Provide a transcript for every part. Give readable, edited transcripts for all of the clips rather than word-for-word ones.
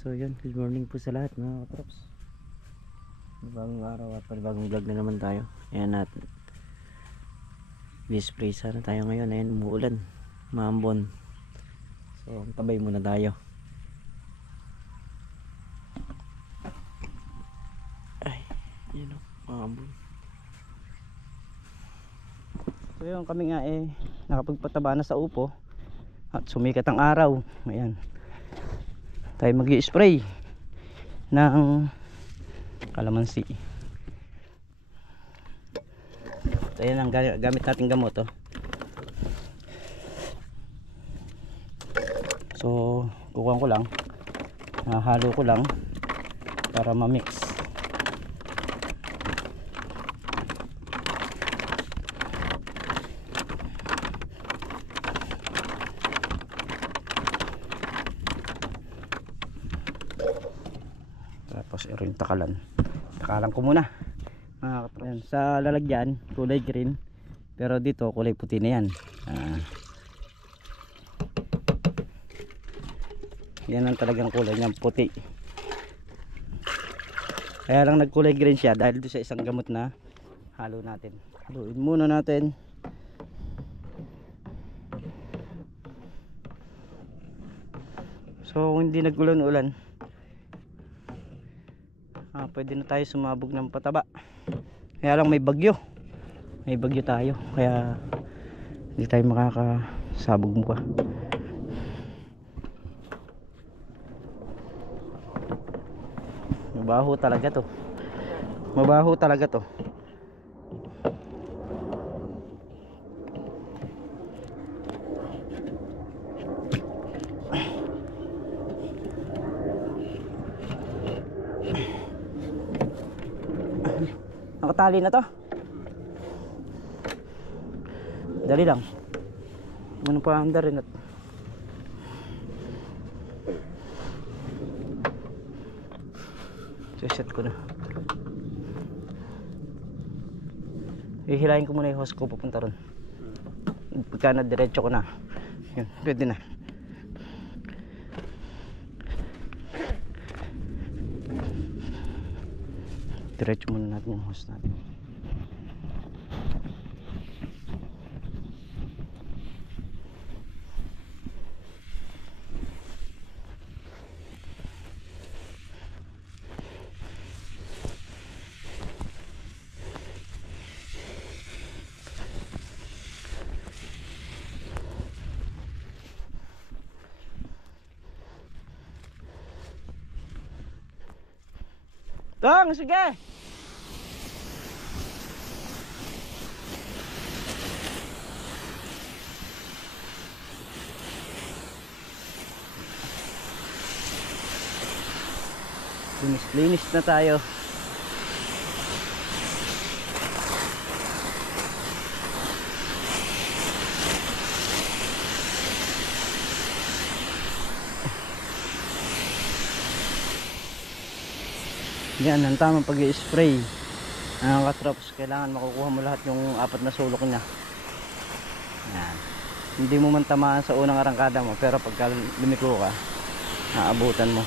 So yun, good morning po sa lahat mga katrops. Bagong araw at bagong vlog na naman tayo. Ayan natin. Spray sana tayo ngayon. Ayan, umuulan, maambon. So tabay muna tayo. Ay, yun o, maambon. So yun, kami nga nakapagpataba na sa upo at sumikat ang araw. Ayan, tayo mag-i-spray ng kalamansi. So yan ang gamit nating gamot oh. So kukuha ko lang, halo ko lang para ma-mix. Tapos yung takalan ko muna. Sa lalagyan kulay green, pero dito kulay puti na yan. Yan ang talagang kulay niya, puti. Kaya lang nagkulay green siya dahil doon sa isang gamot na halo natin. Haluin muna natin. So hindi nagulan-ulan, pwede na tayo sumabog ng pataba. Kaya lang may bagyo tayo, kaya hindi tayo makakasabog mo pa. Mabaho talaga to. Nakatali na to. Dali lang. Ano pa andar rin at set ko na. Hihilahin ko muna yung hose ko papunta ron. Pagka na diretso ko na, yun, pwede na. Diretso muna natin yung hose natin. Tong, sige. Linis na tayo. Yan ang tamang pag-i-spray. Ang katrops, kailangan makukuha mo lahat yung apat na sulok niya. Yan. Hindi mo man tamaan sa unang arangkada mo, pero pagka lumiko ka, naabutan mo.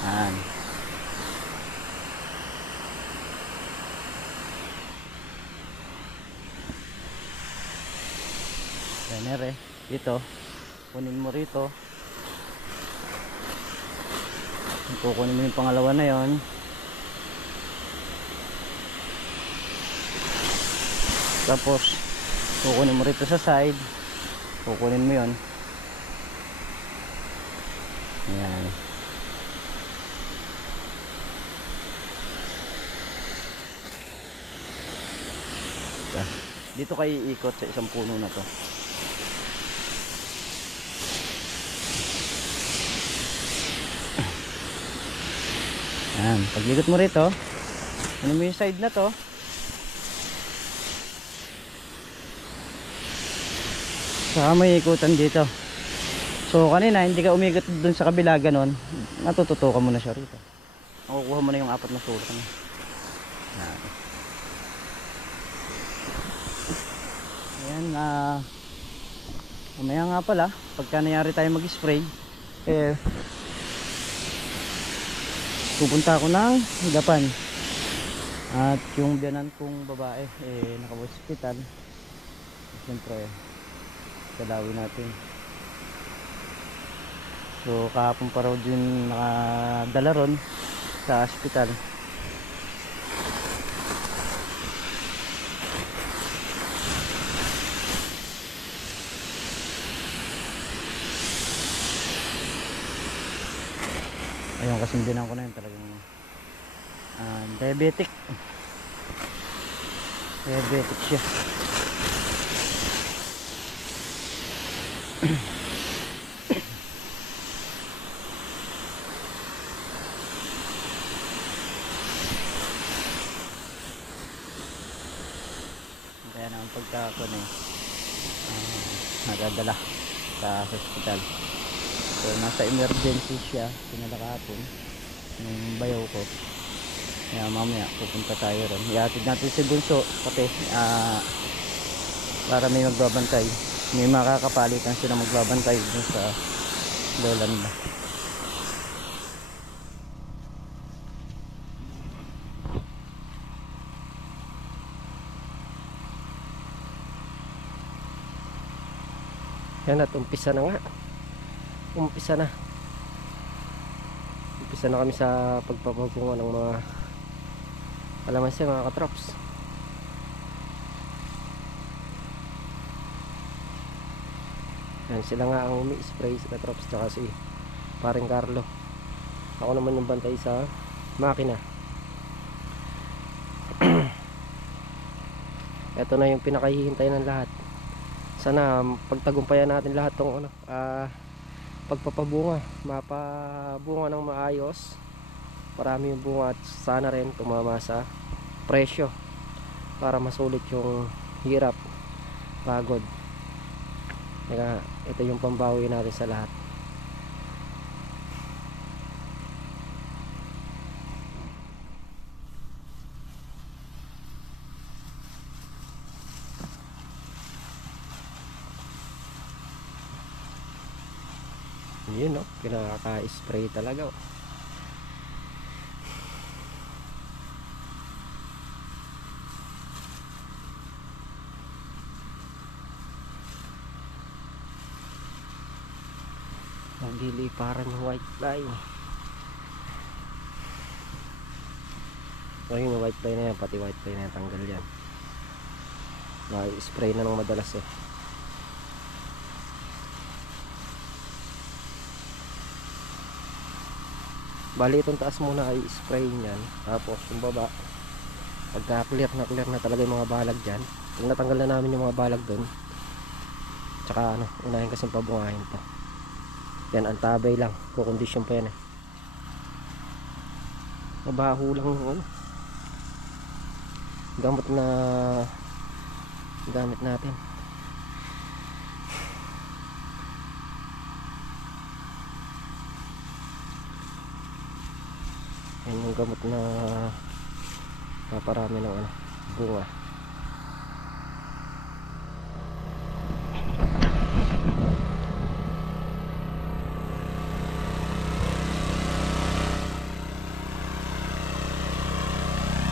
Yan. Yan dito. Kunin mo rito. Kukunin mo yung pangalawa na yon. Tapos kukunin mo rito sa side, kukunin mo yon. Ayan. Dito kayo iikot sa isang puno na to. Ayan, pagligot mo rito, ano mo yung side na to, saka may ikutan dito. So kanina hindi ka umikot dun sa kabila ganon, natututukan mo na siya rito. Makukuha mo na yung apat na sulok niya. Ayan, mamaya nga pala pagka nangyari tayo mag-spray, pupunta ako ng Gapan. At yung biyanan kong babae naka-hospital. Siyempre dalawin natin. So kahapon pa raw din nakadala ron sa hospital. Ayun, kasing binan ko na yun talagang diabetic siya. Kaya naman pagka ako nadadala sa hospital. So nasa emergency siya, pinala kahapon yung bayaw ko. Kaya mamaya pupunta tayo ron. Iatid natin si Bunso kasi para may magbabantay. May makakapalitan sila magbabantay dun sa lola nila. Yan at umpisa na nga. Umpisa na kami sa pagpapabunga ng mga kalamansi, mga katrops. Yan, sila nga ang umi-spray sa katrops, tsaka si paring Carlo. Ako naman yung bantay sa makina. Ito na yung pinakahihintay ng lahat. Sana pagtagumpayan natin lahat tong pagpapabunga, mapabunga ng maayos, marami yung bunga, at sana rin tumama sa presyo para masulit yung hirap, pagod. Kaya ito yung pambawi natin sa lahat. Yun, no? Pinaka-spray talaga, oh. Nagliliparan yung white fly. So yung white fly na yan, pati white fly na yan, tanggal yan. Spray na ng madalas, eh. Bali itong taas muna ay spray niyan, tapos yung baba pagka clear na talaga yung mga balag dyan, pag natanggal na namin yung mga balag dun, tsaka unahin kasi pabungahin to. Yan, ang tabay lang, kukondisyon pa yan, eh. Mabaho lang yung gamit natin. Yan yung gamot na paparami ng bunga.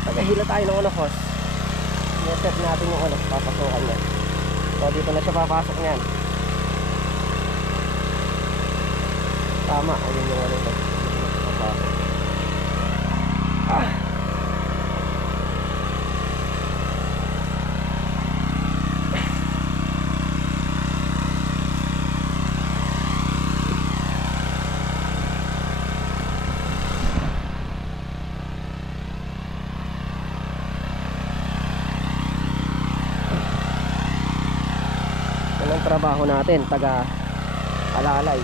Tagahila tayo ng host. I-set natin yung papasokan niya. So dito na siya papasok niyan. Tama, ayun yung ito. Papasok. Yan ang trabaho natin, taga alalay.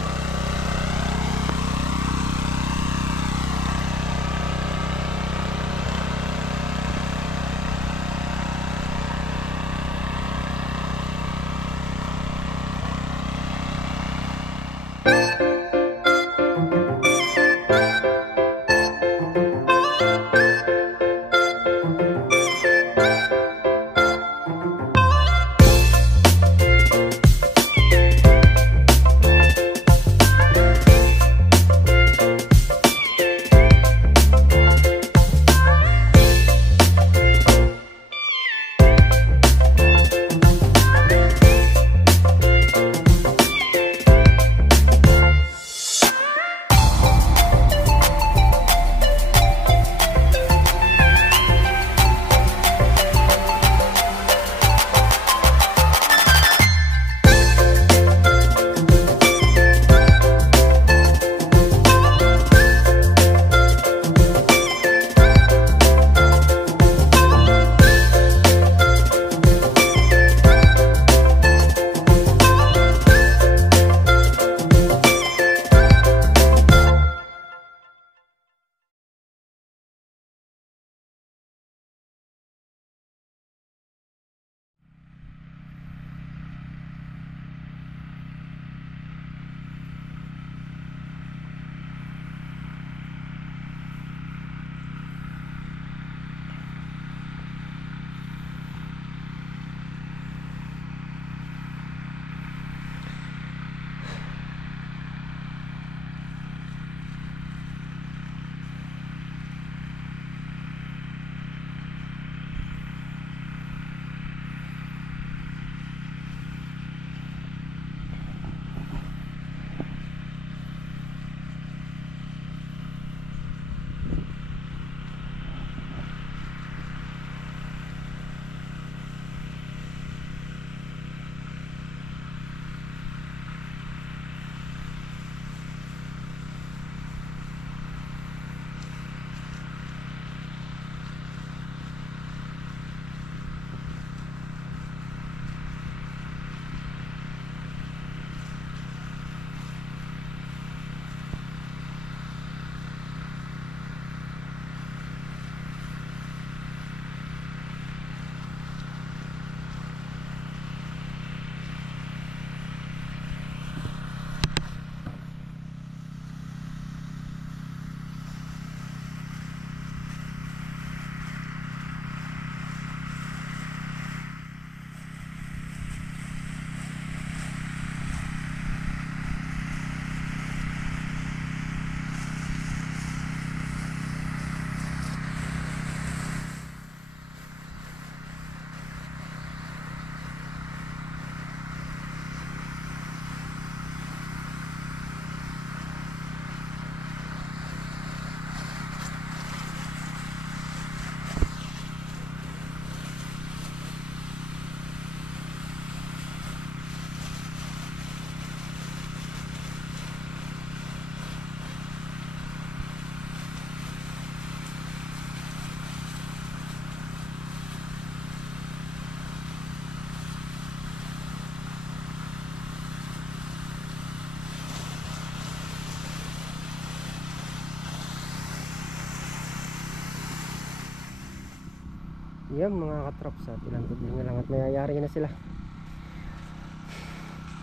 Yan mga katrops, ilang tudling na lang at mayayari na sila.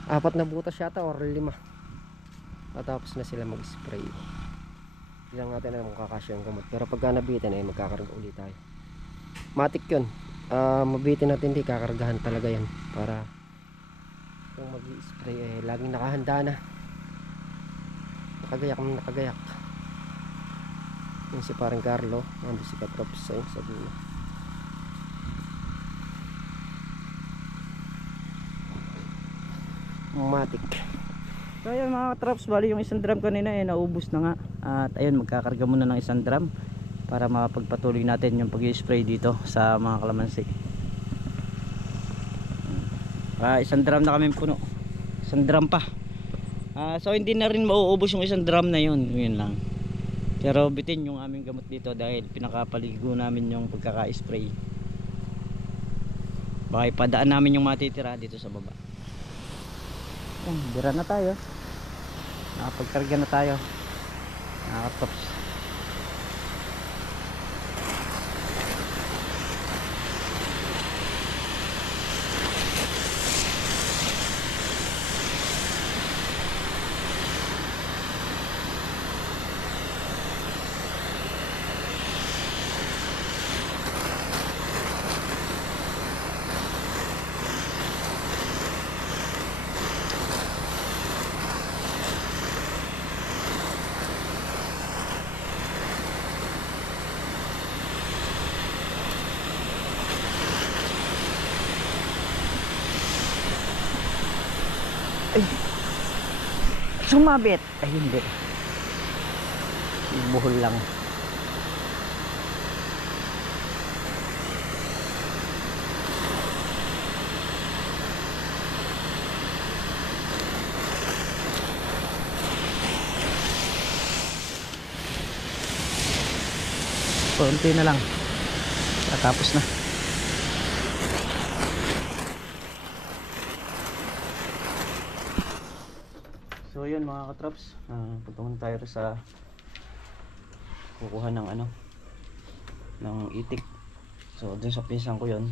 4 na butas yata or 5. Matapos na sila mag-spray. Tignan natin na kung kakasya yung gamot. Pero pagka nabitin ay magkakarga ulit tayo. Matik yun. Mabitin natin di kakargahan talaga yan. Para kung mag-spray eh laging nakahanda na. Nakagayak ng nakagayak. Yung si parang Carlo. Nandun si katrops ayun sa dulo. Matik. So ayun mga traps, bali yung isang drum kanina eh naubos na nga. At ayun, magkakarga muna ng isang drum para makapagpatuloy natin yung pag-spray dito sa mga kalamansi. Isang drum na kami puno. Isang drum pa. So hindi na rin mauubos yung isang drum na yun. Yun lang. Pero bitin yung aming gamot dito dahil pinakapaligo namin yung pagkaka-spray. Baka ipadaan namin yung matitira dito sa baba. Bira na tayo. Nakapagkarga na tayo. Nakatops. Ay, sumabit. Ay hindi, buhol lang. Konti na lang, tapos na. So yun mga katrops, pupunta tayo sa kukuha ng ng itik. So dun sa pinsan ko yun,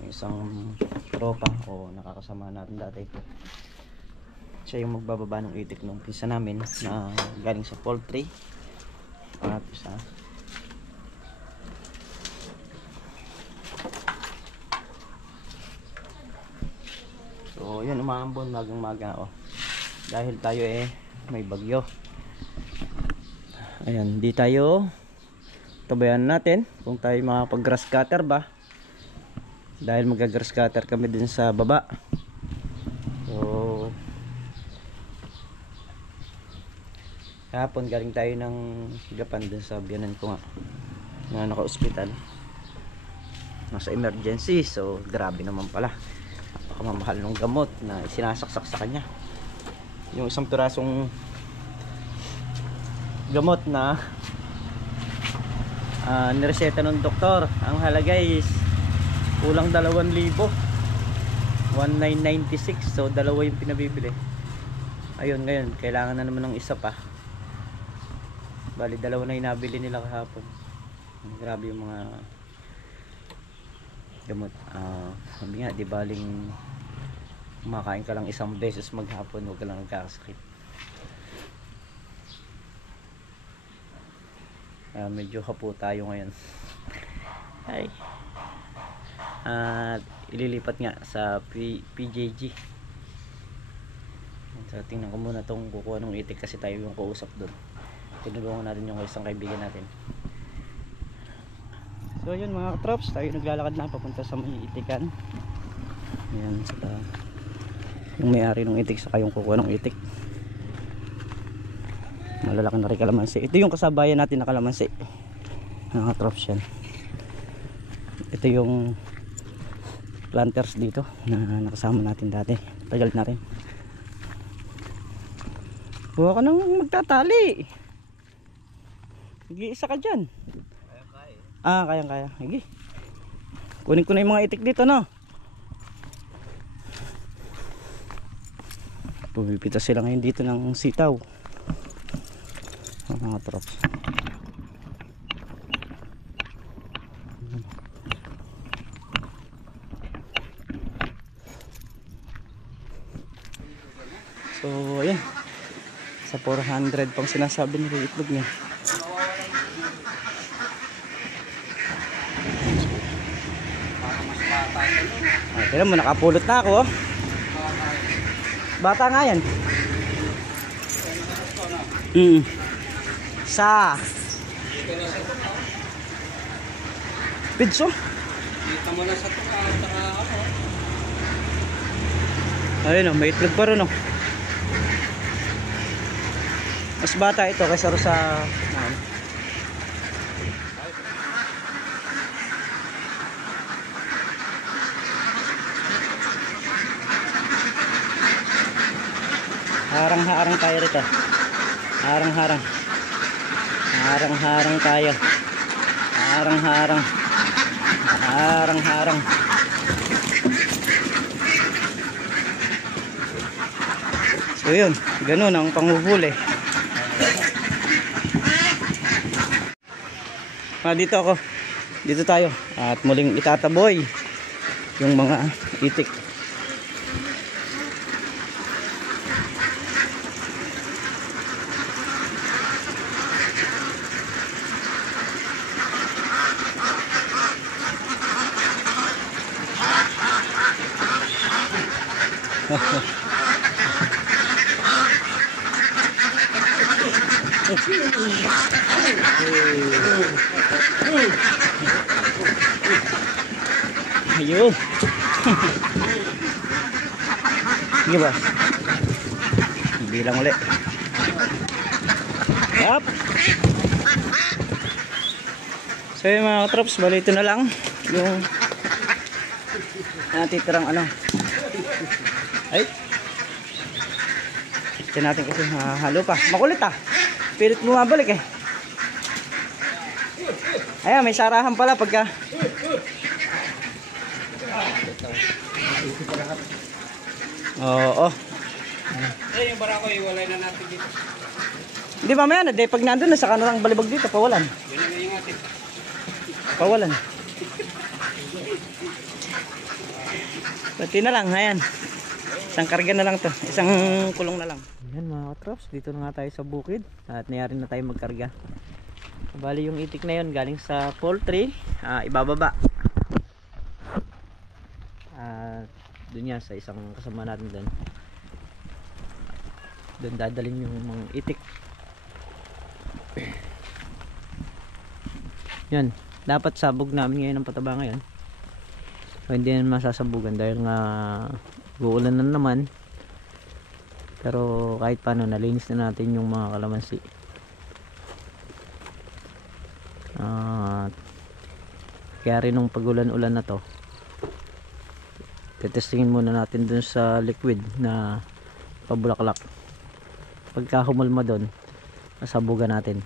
yung isang tropa o nakakasama natin dati, siya yung magbababa ng itik ng pinsan namin na galing sa poultry. At isa so yun, umaambon magang maga dahil tayo may bagyo. Ayan, di tayo tabayan natin kung tayo makapag grass cutter ba, dahil mag grass cutter kami din sa baba. So kahapon galing tayo ng higapan din sa biyanan ko nga na naka-hospital, nasa emergency. So grabe naman pala, napakamamahal ng gamot na sinasaksak sa kanya. Yung isang pirasong gamot na nireseta ng doktor, ang halaga is kulang 2,000, 1,996. So dalawa yung pinabibili. Ayun, ngayon kailangan na naman ng isa pa. Bali 2 na yung nabili nila kahapon. Grabe yung mga gamot. Sabi nga, di baling kumakain ka lang isang beses maghapon, huwag ka lang nagkakasakit. Medyo hapo tayo ngayon. Ay. At ililipat nga sa PJG. So tingnan ko muna tong kukuha ng itik kasi tayo yung kausap doon. Tinulungan natin yung isang kaibigan natin. So yun mga katrops, tayo naglalakad na papunta sa may itikan. Ayan, saka yung may-ari ng itik saka yung kukuha ng itik. Malalaki na rin kalamansi. Ito yung kasabayan natin na kalamansi, mga katrops yan. Ito yung planters dito na nakasama natin dati. Tagal na rin. Huwag ka nang magtatali. Nag-iisa ka dyan. Kayang-kaya. Sige. Kunin ko na yung mga itik dito, no? Pumipita sila ngayon dito ng sitaw. Mga trops. Nasa 400 pang sinasabi nila yung itlog niya. Tignan mo, nakapulot na ako. Oh. Bata nga yan. Sa Pidso. Kita mo na sa tuka, saka ako. Ayun o, may itlog pa rin o. Mas bata ito kaysa sa harang-harang tayo rito. Harang-harang. Harang-harang tayo. Harang-harang. Harang-harang. So yun, ganun ang panghuhuli. Dito ako. Dito tayo. At muling itataboy yung mga itik. Ayun. Sige ba? Bilang ulit. Up. So yung mga katrops, bali ito na lang yung natitirang ano. Ay. Ito natin kasi halo pa. Makulit ah. Pilit bumabalik eh. Ayan, may sarahan pala pagka. Oo. Yung barako, iwalay na natin dito. Hindi mamaya na, pag nandun na sa kanarang balibag dito, pawalan. Yun na yung atin. Pawalan. Pati na lang, ayan. Isang karga na lang to, isang kulong na lang. Ayan mga katrops, dito na nga tayo sa bukid at nayari na tayo magkarga. Bali yung itik na yun galing sa poultry, ibababa. Doon yan sa isang kasama natin doon. Doon dadalhin yung mga itik. Yan, dapat sabog namin ngayon ng pataba ngayon. So, hindi na masasabugan dahil nga uulan na naman. Pero kahit paano nalinis na natin yung mga kalamansi. Kaya rin nung pagulan-ulan na to, tetestingin muna natin dun sa liquid na pabulaklak. Pagka humulma doon, sasabugan natin.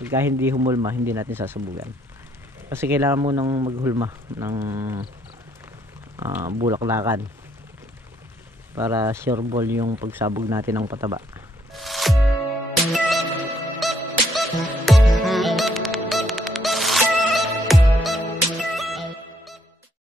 Pagka hindi humulma, hindi natin sasabugan. Kasi kailangan mo nang maghulma ng bulaklakan para sure ball yung pagsabog natin ng pataba.